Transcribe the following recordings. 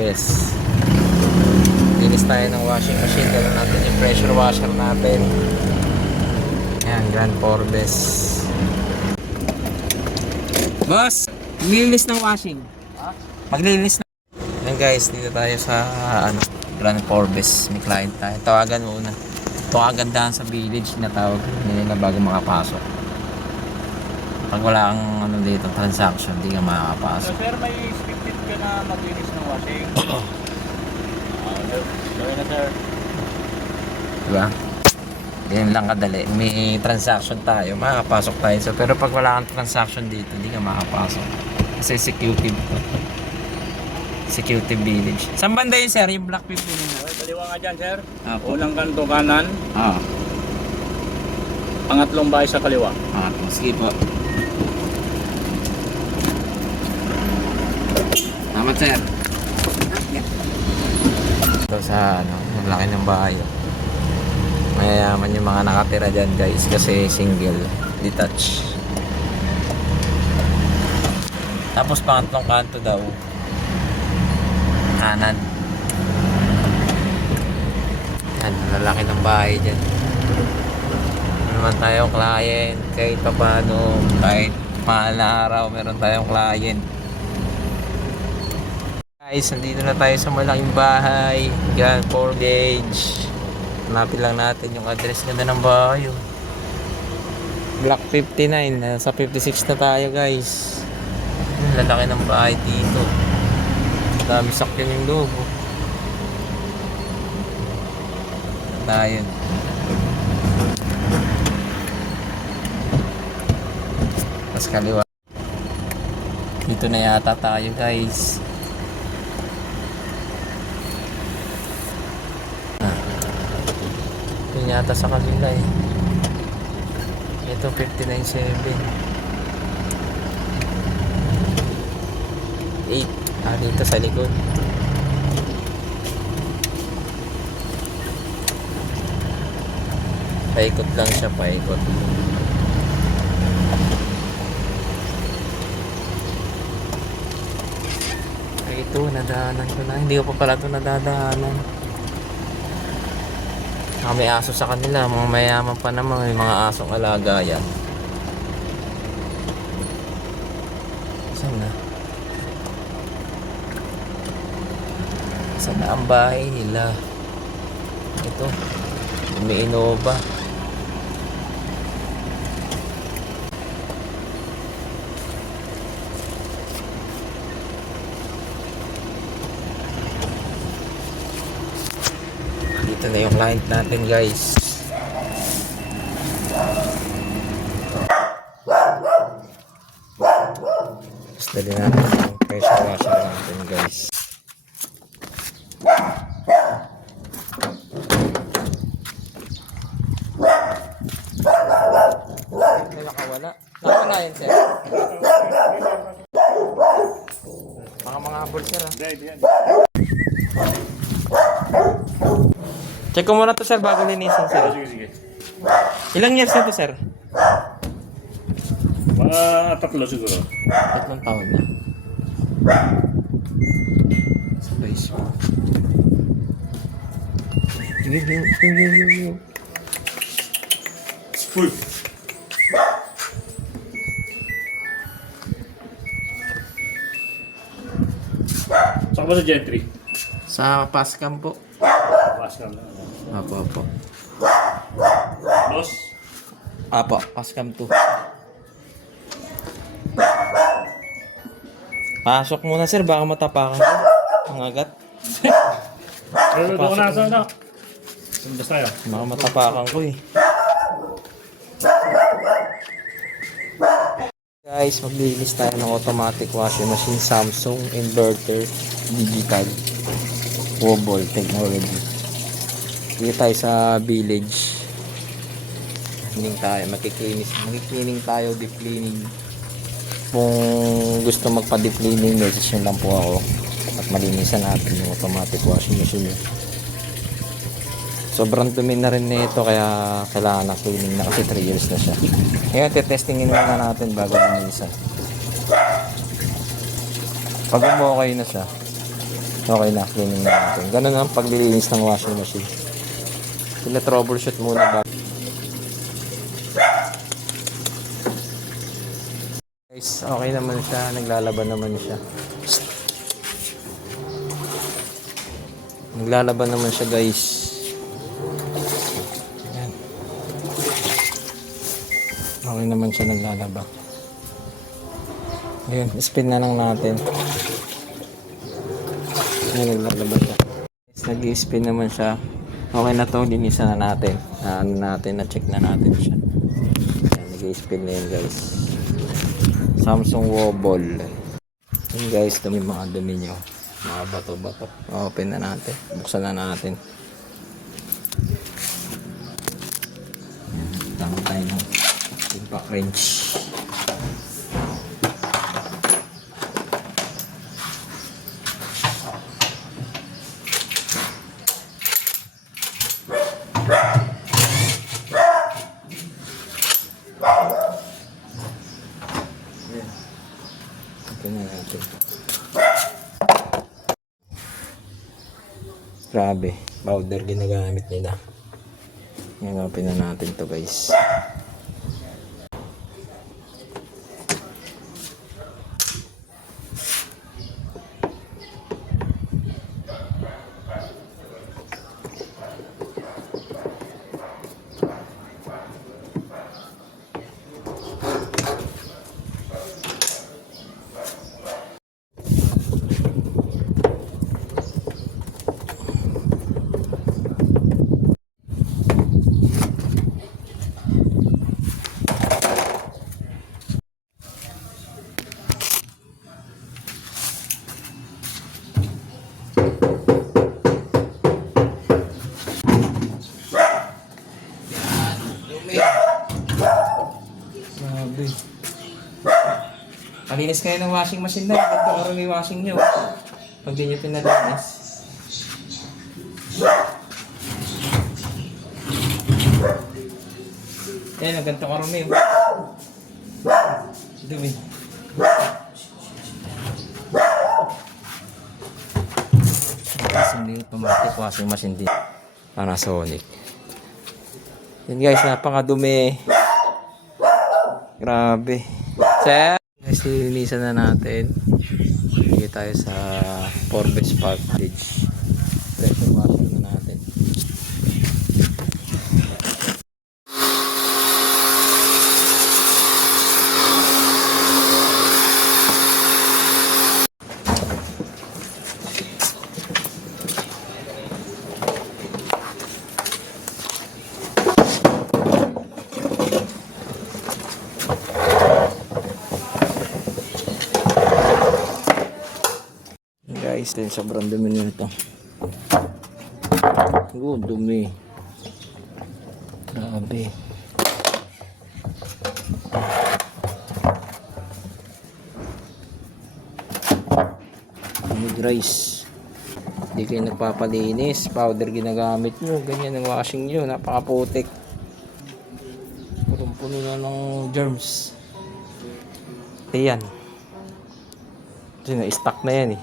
Forbes. Linis tayo ng washing machine. Dala natin yung pressure washer natin. Ayan, Grand Forbes. Boss, maglilinis ng washing. Maglilinis na. Ayan guys, dito tayo sa Grand Forbes. May client tayo. Tawagan muna. Ito kagandahan sa village na tawag nila bago makapasok. Pag wala kang dito transaction, di ka makakapasok. Sir, may expected ka na maglinis ng washing? Gawin na sir. Diba? Yan lang kadali. May transaction tayo, makakapasok tayo. So, pero pag wala kang transaction dito, di ka makakapasok. Kasi security village. Saan banda yun sir? Yung Black People yun. Kaliwa nga dyan sir. Apo. Unang kanto kanan. Ah. Pangatlong bahay sa kaliwa. Sige po. Salamat sir. Ito sa ang laki ng bahay. Mayayaman yung mga nakatira dyan guys kasi single, detached. Tapos pangatlong kanto daw kanan. Yan, lalaki ng bahay dyan. Naman tayong client kahit pa paano, kahit mahal na araw meron tayong client. Guys, nandito na tayo sa malaking bahay, Grand Forbes. Hanapin lang natin yung address. Ganda ng bahay. Block 59, sa 56 na tayo guys. Lalaki ng bahay dito. Dami sakyan yung loob. Tayo. Mas kaliwa. Dito na yata tayo guys. Ito yata sa kanila eh. Ito 597 8. Dito sa likod. Paikot lang siya, paikot. Ito, nadaanan ko na. Hindi ko pa pala ito nadadaanan. May aso sa kanila. Mga mayaman pa naman. May mga asong alaga yan. Saan na? Saan na ang bahay nila? Ito. May Innova. Ito na yung client natin guys. Tapos dali natin yung pressure washer natin guys. May nakawala. Nakawala yun sir. Mga habol sir ha. Check ko muna to sir bago linisin sir. Sige. Ilang years na to sir? Mga 3 siguro. 3 taon na. Sa basement. Full. Saan ba sa Gentry? Sa Pascam po. Pascal na. Apo. Boss? Apo, Pascam 2. Pasok muna sir, baka matapakan ko. Ang agat. Pero doon na sa ano? Sundas tayo. Baka matapakan ko eh. Guys, maglilinis tayo ng automatic washing machine Samsung inverter digital wobble technology. Dito tayo sa village. Mag-cleaning tayo, deep cleaning. Kung gusto magpa-deep cleaning, message nyo lang po ako at malinisan natin yung automatic washing machine. Sobrang dumi na rin nito kaya kailangan na cleaning na kasi 3 years na siya. Ngayon, testingin muna natin bago linisan. Pag okay na siya, Okay na, cleaning na natin. Ganun ang paglilinis ng washing machine. Pina-troubleshoot muna ba. Guys, okay naman siya. Naglalaban naman siya. Naglalaban naman siya, guys. Ayan. Okay naman siya naglalaba. Ayan, spin na lang natin. Ayan, naglalaba siya. Nag-i-spin naman siya. Okay na to, linisan na natin. Na-check na natin siya. Ayan, nag-i-spin na yun, guys. Samsung Wobble. Ayan, guys, dumi mga dumi nyo. Mga bato-bato. Open na natin. Buksan na natin. Ayan, tama tayo ng impact wrench. Open na natin. Grabe, powder ginagamit nila. Ngayon, open na natin to, guys. Grabe. Palinis kayo ng washing machine na. Ganito karoon yung washing nyo. Pag di nyo pinalinis. Ayan, ganito karoon yun. Dumi. Hindi automatic washing machine din. Panasonic. Yan guys, napakadumi. Grabe. Sir, guys, lilinisan na natin. Hindi tayo sa Forbes Park Bridge. Pressure washing na natin. Guys, din sobrang dumi nito. Dumi. Grabe. Rice. Hindi kayo nagpapalinis. Powder ginagamit nyo. Ganyan ang washing nyo. Napakaputik. Punong-puno na ng germs. Ayan. Stock na yan eh.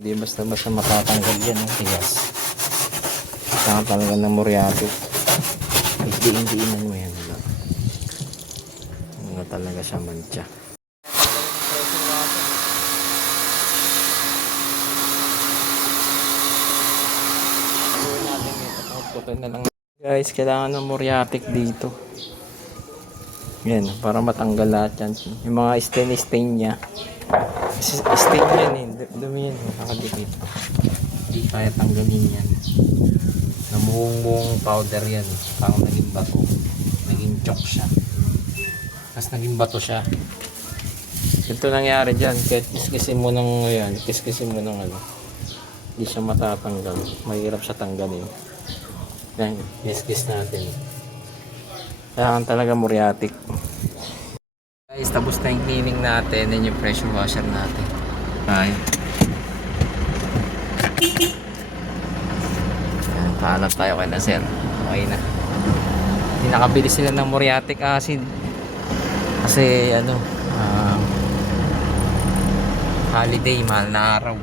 Hindi basta-basta matatanggal yan ang tigas. Saka talaga ng moriato. Hindi-indiinan mo yan. Ano talaga siya mantsa. tutukin na lang. Guys, kailangan ng muriatic dito. Yan, para matanggal lahat yan. Yung mga stain niya. Stain yan eh. Dumi yan. Nakadikit. Hindi kaya tanggalin yan. Namuhong powder yan. Parang naging bato. Naging chok siya. Tapos naging bato siya. Ito nangyari dyan. Kahit kiskisin mo ng yan. Kiskisin mo ng ano. Hindi siya matatanggal. Mahirap siya tanggalin. Yan. Kiskis natin. Kailangan talaga muriatic. Guys, tapos na yung cleaning natin. Yan yung pressure washer natin. Okay. Yan, paalam tayo kay Nasir. Okay na. Hindi nakabili sila ng muriatic acid. Kasi ano, holiday, mahal na araw.